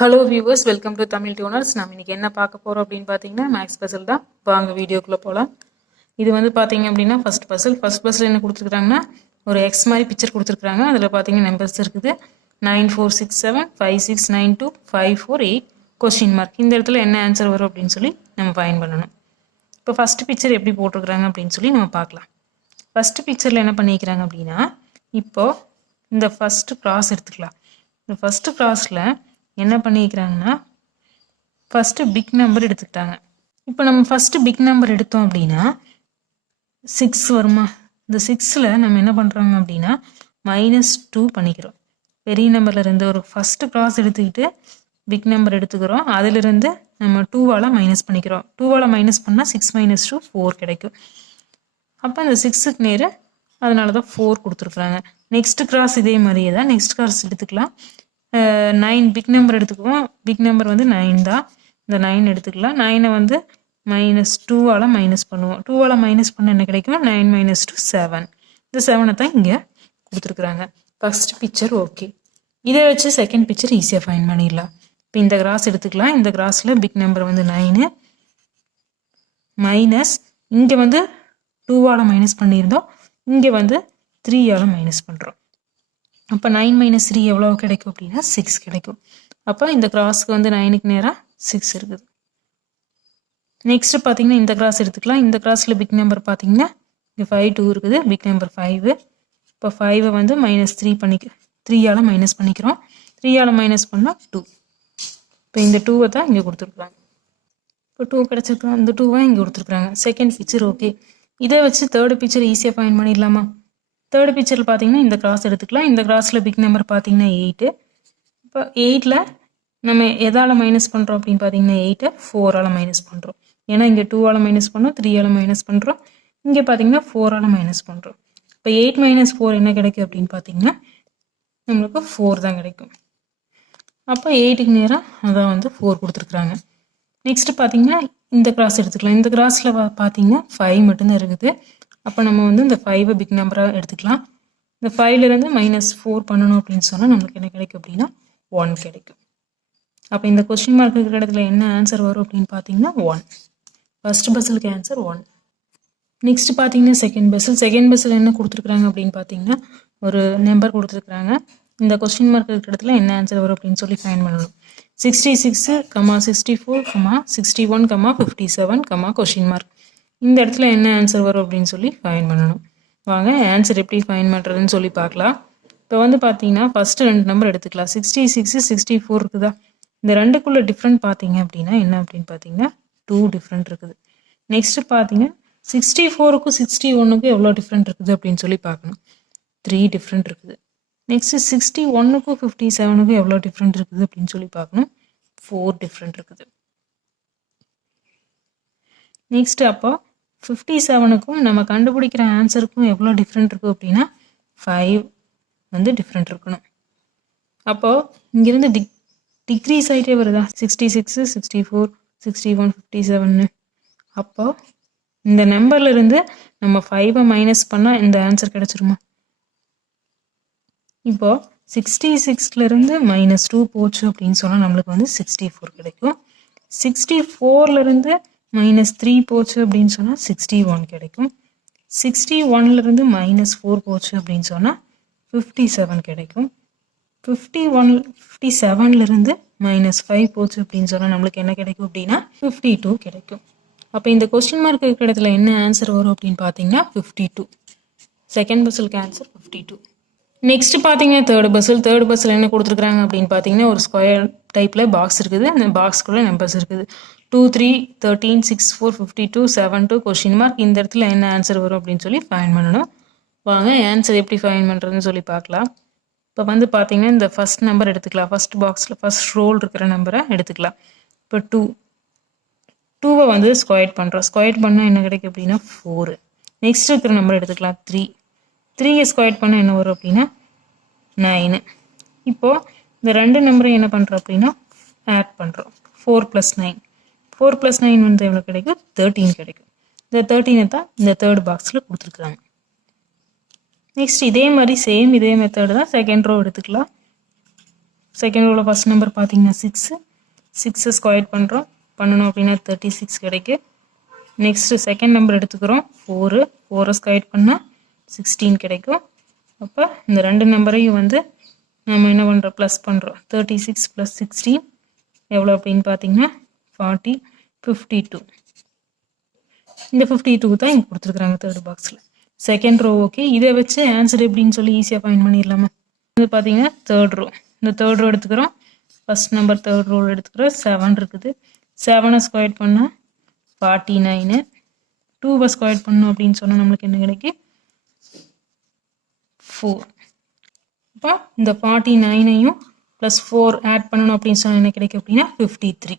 Hello viewers, welcome to Tamil tuners. நம்ம இன்னைக்கு என்ன பார்க்க போகிறோம் அப்படின்னு பார்த்தீங்கன்னா மேக்ஸ் பசில் தான். வாங்க வீடியோக்குள்ளே போகலாம். இது வந்து பார்த்தீங்க அப்படின்னா ஃபர்ஸ்ட் பசில் என்ன கொடுத்துருக்காங்கன்னா ஒரு எக்ஸ் மாதிரி பிக்சர் கொடுத்துருக்காங்க. அதில் பார்த்தீங்கன்னா நம்பர்ஸ் இருக்குது 9467 5692 548 கொஸ்டின் மார்க். இந்த இடத்துல என்ன ஆன்சர் வரும் அப்படின்னு சொல்லி நம்ம ஃபைண்ட் பண்ணணும். இப்போ ஃபர்ஸ்ட் பிக்சர் எப்படி போட்டிருக்கிறாங்க அப்படின்னு சொல்லி நம்ம பார்க்கலாம். ஃபர்ஸ்ட் பிக்சரில் என்ன பண்ணிக்கிறாங்க அப்படின்னா, இப்போது இந்த ஃபர்ஸ்ட் கிராஸ் எடுத்துக்கலாம். இந்த ஃபர்ஸ்ட் கிராஸில் என்ன பண்ணிக்கிறாங்கன்னா ஃபஸ்ட்டு பிக் நம்பர் எடுத்துக்கிட்டாங்க. இப்போ நம்ம ஃபஸ்ட்டு பிக் நம்பர் எடுத்தோம் அப்படின்னா 6 வருமா. இந்த 6ல் நம்ம என்ன பண்ணுறோங்க அப்படின்னா -2 பண்ணிக்கிறோம். பெரிய நம்பரில் இருந்து ஒரு ஃபஸ்ட்டு கிராஸ் எடுத்துக்கிட்டு பிக் நம்பர் எடுத்துக்கிறோம். அதிலிருந்து நம்ம 2வால் மைனஸ் பண்ணிக்கிறோம். 2வால் மைனஸ் பண்ணால் 6 - 2 4 கிடைக்கும். அப்போ இந்த 6க்கு நேர் அதனால தான் 4 கொடுத்துருக்குறாங்க. நெக்ஸ்ட் கிராஸ் இதே மாதிரியே தான். நெக்ஸ்ட் கிராஸ் எடுத்துக்கலாம். 9 பிக் நம்பர் எடுத்துக்குவோம். பிக் நம்பர் வந்து 9 தான். இந்த 9 எடுத்துக்கலாம். 9ஐ வந்து -2வால் மைனஸ் பண்ணுவோம். 2வால் மைனஸ் பண்ண என்ன கிடைக்கும்? 9 - 2 7. இந்த 7ஐ தான் இங்கே கொடுத்துருக்குறாங்க. First picture okay. இதை வச்சு செகண்ட் பிக்சர் ஈஸியாக ஃபைண்ட் பண்ணிடலாம். இப்போ இந்த கிராஸ் எடுத்துக்கலாம். இந்த கிராஸில் பிக் நம்பர் வந்து 9 மைனஸ் இங்கே வந்து 2வால் மைனஸ் பண்ணியிருந்தோம். இங்கே வந்து 3ஆல் மைனஸ் பண்ணுறோம். அப்போ 9 - 3 எவ்வளோ கிடைக்கும் அப்படின்னா 6 கிடைக்கும். அப்போ இந்த கிராஸ்க்கு வந்து 9க்கு நேராக 6 இருக்குது. நெக்ஸ்ட் பார்த்தீங்கன்னா இந்த கிராஸ் எடுத்துக்கலாம். இந்த கிராஸில் பிக் நம்பர் பார்த்தீங்கன்னா இங்கே 5 2 இருக்குது. Big number 5. இப்போ 5ஐ வந்து -3 3ஆல் மைனஸ் பண்ணிக்கிறோம். 3ஆல் மைனஸ் பண்ணால் 2. இப்போ இந்த 2வை தான் இங்கே கொடுத்துருக்குறாங்க. இப்போ 2 கிடச்சிருக்கோம். இந்த 2வை இங்கே கொடுத்துருக்குறாங்க. Second picture okay. இதை வச்சு தேர்டு பிக்சர் ஈஸியாக ஃபைண்ட் பண்ணிடலாமா? தேர்டு பிக்சரில் பார்த்தீங்கன்னா இந்த கிராஸ் எடுத்துக்கலாம். இந்த கிராஸில் பிக் நம்பர் பார்த்தீங்கன்னா 8. இப்போ 8ல் நம்ம எதால் மைனஸ் பண்ணுறோம் அப்படின்னு பார்த்தீங்கன்னா 8ஐ 4ஆல் மைனஸ் பண்ணுறோம். ஏன்னா இங்கே 2ஆல் மைனஸ் பண்ணோம், 3ஆல் மைனஸ் பண்ணுறோம். இங்கே பார்த்தீங்கன்னா 4ஆல் மைனஸ் பண்ணுறோம். இப்போ 8 - 4 என்ன கிடைக்கும் அப்படின்னு பார்த்தீங்கன்னா நம்மளுக்கு 4 தான் கிடைக்கும். அப்போ 8க்கு நேராக அதான் வந்து 4 கொடுத்துருக்குறாங்க. நெக்ஸ்ட்டு பார்த்தீங்கன்னா இந்த கிராஸ் எடுத்துக்கலாம். இந்த கிராஸில் பார்த்தீங்கன்னா 5 மட்டும்தான் இருக்குது. அப்போ நம்ம வந்து இந்த 5ஐ பிக் நம்பராக எடுத்துக்கலாம். இந்த 5லேருந்து -4 பண்ணணும் அப்படின்னு சொன்னால் நம்மளுக்கு என்ன கிடைக்கும் அப்படின்னா 1 கிடைக்கும். அப்போ இந்த கொஸ்டின் மார்க் இருக்கிற இடத்துல என்ன ஆன்சர் வரும் அப்படின்னு பார்த்தீங்கன்னா 1. ஃபர்ஸ்ட் பஸ்ஸுக்கு ஆன்சர் 1. நெக்ஸ்ட் பார்த்தீங்கன்னா செகண்ட் பஸ்ஸில் என்ன கொடுத்துருக்குறாங்க அப்படின்னு பார்த்தீங்கன்னா ஒரு நம்பர் கொடுத்துருக்குறாங்க. இந்த கொஸ்டின் மார்க் இருக்கிற இடத்துல என்ன ஆன்சர் வரும் அப்படின்னு சொல்லி ஃபைண்ட் பண்ணணும். 66, 64, 61, 57, கொஸ்டின் மார்க். இந்த இடத்துல என்ன ஆன்சர் வரும் அப்படின்னு சொல்லி ஃபைண்ட் பண்ணணும். வாங்க ஆன்சர் எப்படி ஃபைண்ட் பண்ணுறதுன்னு சொல்லி பார்க்கலாம். இப்போ வந்து பார்த்தீங்கன்னா ஃபஸ்ட்டு 2 நம்பர் எடுத்துக்கலாம். 66, 64 இருக்குதா? இந்த ரெண்டுக்குள்ளே டிஃப்ரெண்ட் பார்த்தீங்க அப்படின்னா என்ன அப்படின்னு பார்த்தீங்கன்னா 2 டிஃப்ரெண்ட் இருக்குது. நெக்ஸ்ட்டு பார்த்தீங்க 64க்கும் 61க்கும் எவ்வளோ டிஃப்ரெண்ட் இருக்குது அப்படின்னு சொல்லி பார்க்கணும். 3 டிஃப்ரெண்ட் இருக்குது. நெக்ஸ்ட்டு 61க்கும் 57க்கும் எவ்வளோ டிஃப்ரெண்ட் இருக்குது அப்படின்னு சொல்லி பார்க்கணும். 4 டிஃப்ரெண்ட் இருக்குது. நெக்ஸ்ட் அப்போ 57க்கும் நம்ம கண்டுபிடிக்கிற ஆன்சருக்கும் எவ்வளோ டிஃப்ரெண்ட் இருக்குது அப்படின்னா 5 வந்து டிஃப்ரெண்ட் இருக்கணும். அப்போது இங்கேருந்து டிக்ரீஸ் ஆகிட்டே வருதா? 66, 64, 61, 57. அப்போது இந்த நம்பர்லேருந்து நம்ம 5ஐ மைனஸ் பண்ணால் இந்த ஆன்சர் கிடச்சிருமா? இப்போது 66லேருந்து -2 போச்சு அப்படின்னு சொன்னால் நம்மளுக்கு வந்து 64 கிடைக்கும். 64லேருந்து -3 போச்சு அப்படின்னு சொன்னால் 61 கிடைக்கும். 61லேருந்து -4 போச்சு அப்படின்னு சொன்னால் 57 கிடைக்கும். 57லேருந்து -5 போச்சு அப்படின்னு சொன்னால் நம்மளுக்கு என்ன கிடைக்கும் அப்படின்னா 52 கிடைக்கும். அப்போ இந்த கொஸ்டின் மார்க் இருக்கிற இடத்துல என்ன ஆன்சர் வரும் அப்படின்னு பார்த்தீங்கன்னா 52. செகண்ட் பஸ்ஸுக்கு ஆன்சர் 52. நெக்ஸ்ட் பார்த்தீங்கன்னா தேர்ட் பஸ்ஸில் என்ன கொடுத்துருக்குறாங்க அப்படின்னு பார்த்தீங்கன்னா ஒரு ஸ்கொயர் டைப்பில் பாக்ஸ் இருக்குது. அந்த பாக்ஸ்க்குள்ளே நம்பர்ஸ் இருக்குது. 2 3 13 6 4 52 7 2 கொஸ்டின் மார்க். இந்த இடத்துல என்ன ஆன்சர் வரும் அப்படின்னு சொல்லி ஃபைண்ட் பண்ணணும். வாங்க ஆன்சர் எப்படி ஃபைண்ட் பண்ணுறதுன்னு சொல்லி பார்க்கலாம். இப்போ வந்து பார்த்தீங்கன்னா இந்த ஃபர்ஸ்ட் நம்பர் எடுத்துக்கலாம். ஃபர்ஸ்ட் பாக்ஸில் ஃபர்ஸ்ட் ரோல் இருக்கிற நம்பரை எடுத்துக்கலாம். இப்போ 2வை வந்து ஸ்கொயர் பண்ணுறோம். ஸ்கொயர் பண்ணால் என்ன கிடைக்கும் அப்படின்னா 4. நெக்ஸ்ட் இருக்கிற நம்பர் எடுத்துக்கலாம் 3ஐ ஸ்கொயர் பண்ணால் என்ன வரும் அப்படின்னா 9. இப்போது இந்த 2 நம்பரை என்ன பண்ணுறோம் அப்படின்னா ஆட் பண்ணுறோம். 4 + 9. 4 + 9 வந்து எவ்வளோ கிடைக்கும்? 13 கிடைக்கும். இந்த 13ஐ தான் இந்த தேர்ட் பாக்ஸில் கொடுத்துருக்குறாங்க. நெக்ஸ்ட் இதே மாதிரி இதே மெத்தடு தான் செகண்ட் ரோ எடுத்துக்கலாம். செகண்ட் ரோவில் ஃபஸ்ட் நம்பர் பார்த்தீங்கன்னா 6 6 ஸ்கொயர் பண்ணணும் அப்படின்னா 36 கிடைக்கும். நெக்ஸ்ட்டு செகண்ட் நம்பர் எடுத்துக்கிறோம் 4 ஸ்கொயர் பண்ணால் 16 கிடைக்கும். அப்போ இந்த ரெண்டு நம்பரையும் வந்து நம்ம என்ன பண்ணுறோம், ப்ளஸ் பண்ணுறோம். 36 + 16 எவ்வளோ அப்படின்னு பார்த்தீங்கன்னா 40 52. இந்த 52 தான் இங்கே கொடுத்துருக்குறாங்க தேர்ட் பாக்ஸில். Second row okay. இதை வச்சு ஆன்சர் எப்படின்னு சொல்லி ஈஸியாக ஃபைண்ட் பண்ணிடலாமா. இது பார்த்தீங்கன்னா தேர்ட் ரோ. இந்த தேர்ட் ரோ எடுத்துக்கிறோம். ஃபஸ்ட் நம்பர் தேர்ட் ரோ எடுத்துக்கிறோம். 7 இருக்குது. 7 ஸ்கொயர் பண்ணால் 49. 2 ஸ்கொயர் பண்ணோம் அப்படின்னு சொன்னால் நம்மளுக்கு என்ன கிடைக்கும், 4. இப்போ இந்த 49ஐயும் +4 ஆட் பண்ணணும் அப்படின்னு சொன்னால் என்ன கிடைக்கும் அப்படின்னா 53.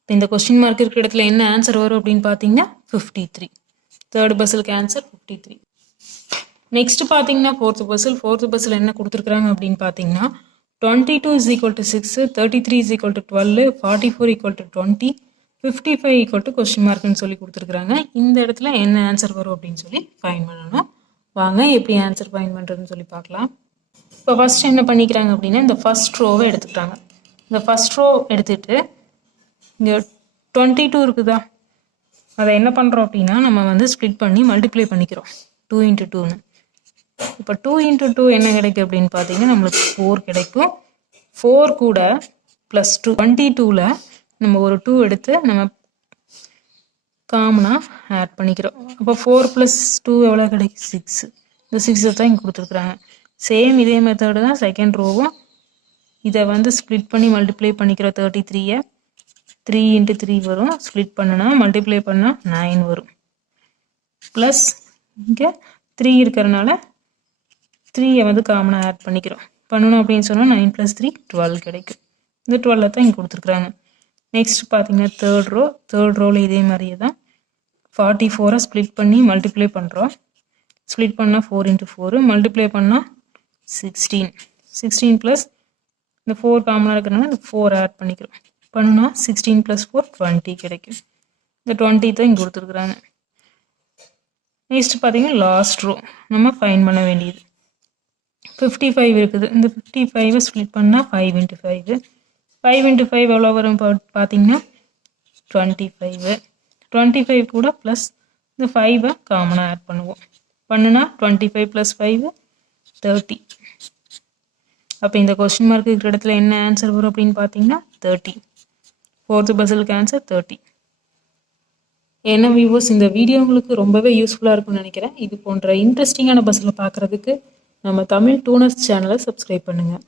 இப்போ இந்த கொஸ்டின் மார்க் இருக்கிற இடத்துல என்ன ஆன்சர் வரும் அப்படின்னு பார்த்தீங்கன்னா 53. தேர்ட் பஸ்ஸுக்கு ஆன்சர் 53. நெக்ஸ்ட் பார்த்தீங்கன்னா ஃபோர்த் பஸ்ஸில் என்ன கொடுத்துருக்குறாங்க அப்படின்னு பார்த்தீங்கன்னா 22 = 6, 33 = 12, 44 = 20, 55 கொஸ்டின் மார்க்னு சொல்லி கொடுத்துருக்குறாங்க. இந்த இடத்துல என்ன ஆன்சர் வரும் அப்படின்னு சொல்லி ஃபைண்ட் பண்ணணும். வாங்க எப்படி ஆன்சர் ஃபைண்ட் பண்ணுறதுன்னு சொல்லி பார்க்கலாம். இப்போ ஃபஸ்ட் என்ன பண்ணிக்கிறாங்க அப்படின்னா இந்த ஃபஸ்ட் ரோவை எடுத்துக்கிட்டாங்க. இந்த ஃபஸ்ட் ரோ எடுத்துகிட்டு இங்கே 22 இருக்குதா, அதை என்ன பண்ணுறோம் அப்படின்னா நம்ம வந்து ஸ்ப்ளிட் பண்ணி மல்டிப்ளை பண்ணிக்கிறோம் 2 × 2ன்னு. இப்போ 2 × 2 என்ன கிடைக்கும் அப்படின்னு பார்த்தீங்கன்னா நம்மளுக்கு 4 கிடைக்கும். 4 கூட +2 22ல் நம்ம ஒரு 2 எடுத்து நம்ம காமனாக ஆட் பண்ணிக்கிறோம். அப்போ 4 + 2 எவ்வளோ கிடைக்கும், 6. இந்த 6 தான் இங்கே கொடுத்துருக்குறாங்க. சேம் இதே மெத்தடு தான் செகண்ட் ரோவும். இதை வந்து ஸ்ப்ளிட் பண்ணி மல்டிப்ளை பண்ணிக்கிறோம். 33ஐ 3 × 3 வரும். ஸ்ப்ளிட் பண்ணுனா மல்டிப்ளை பண்ணால் 9 வரும். ப்ளஸ் இங்கே 3 இருக்கிறனால 3ஐ வந்து காமனாக ஆட் பண்ணிக்கிறோம். பண்ணணும் அப்படின்னு சொன்னால் 9 + 3 12 கிடைக்கும். இந்த 12 தான் இங்கே கொடுத்துருக்குறாங்க. நெக்ஸ்ட் பார்த்தீங்கன்னா தேர்ட் ரோவில் இதே மாதிரியே தான் 44 ஸ்ப்ளிட் பண்ணி மல்டிப்ளை பண்ணுறோம். ஸ்ப்ளிட் பண்ணால் 4 × 4, மல்டிப்ளை பண்ணால் 16. 16 ப்ளஸ் இந்த 4 காமனாக இருக்கிறனால இந்த 4 ஆட் பண்ணிக்கிறோம். பண்ணுனா 16 + 4 20 கிடைக்கும். இந்த 20 தான் இங்கே கொடுத்துருக்குறாங்க. நெக்ஸ்ட் பார்த்தீங்கன்னா லாஸ்ட் ரோ நம்ம ஃபைண்ட் பண்ண வேண்டியது 55 இருக்குது. இந்த 55ஐ ஸ்ப்ளிட் பண்ணால் 5 × 5. 5 × 5 எவ்வளோ வரும் பார்த்தீங்கன்னா 25. 25 கூட ப்ளஸ் இந்த 5ஐ காமனாக ஆட் பண்ணுவோம். பண்ணுனா 25 + 5 30. அப்போ இந்த கொஸ்டின் மார்க் இருக்கிற இடத்துல என்ன ஆன்சர் வரும் அப்படின்னு பார்த்தீங்கன்னா 30. ஃபோர்த் பஸ்ஸுக்கு ஆன்சர் 30. என்ன வியூவர்ஸ், இந்த வீடியோ உங்களுக்கு ரொம்பவே யூஸ்ஃபுல்லாக இருக்கும்னு நினைக்கிறேன். இது போன்ற இன்ட்ரெஸ்டிங்கான பஸ்ஸில் பார்க்குறதுக்கு நம்ம தமிழ் டூனர்ஸ் சேனலை சப்ஸ்கிரைப் பண்ணுங்கள்.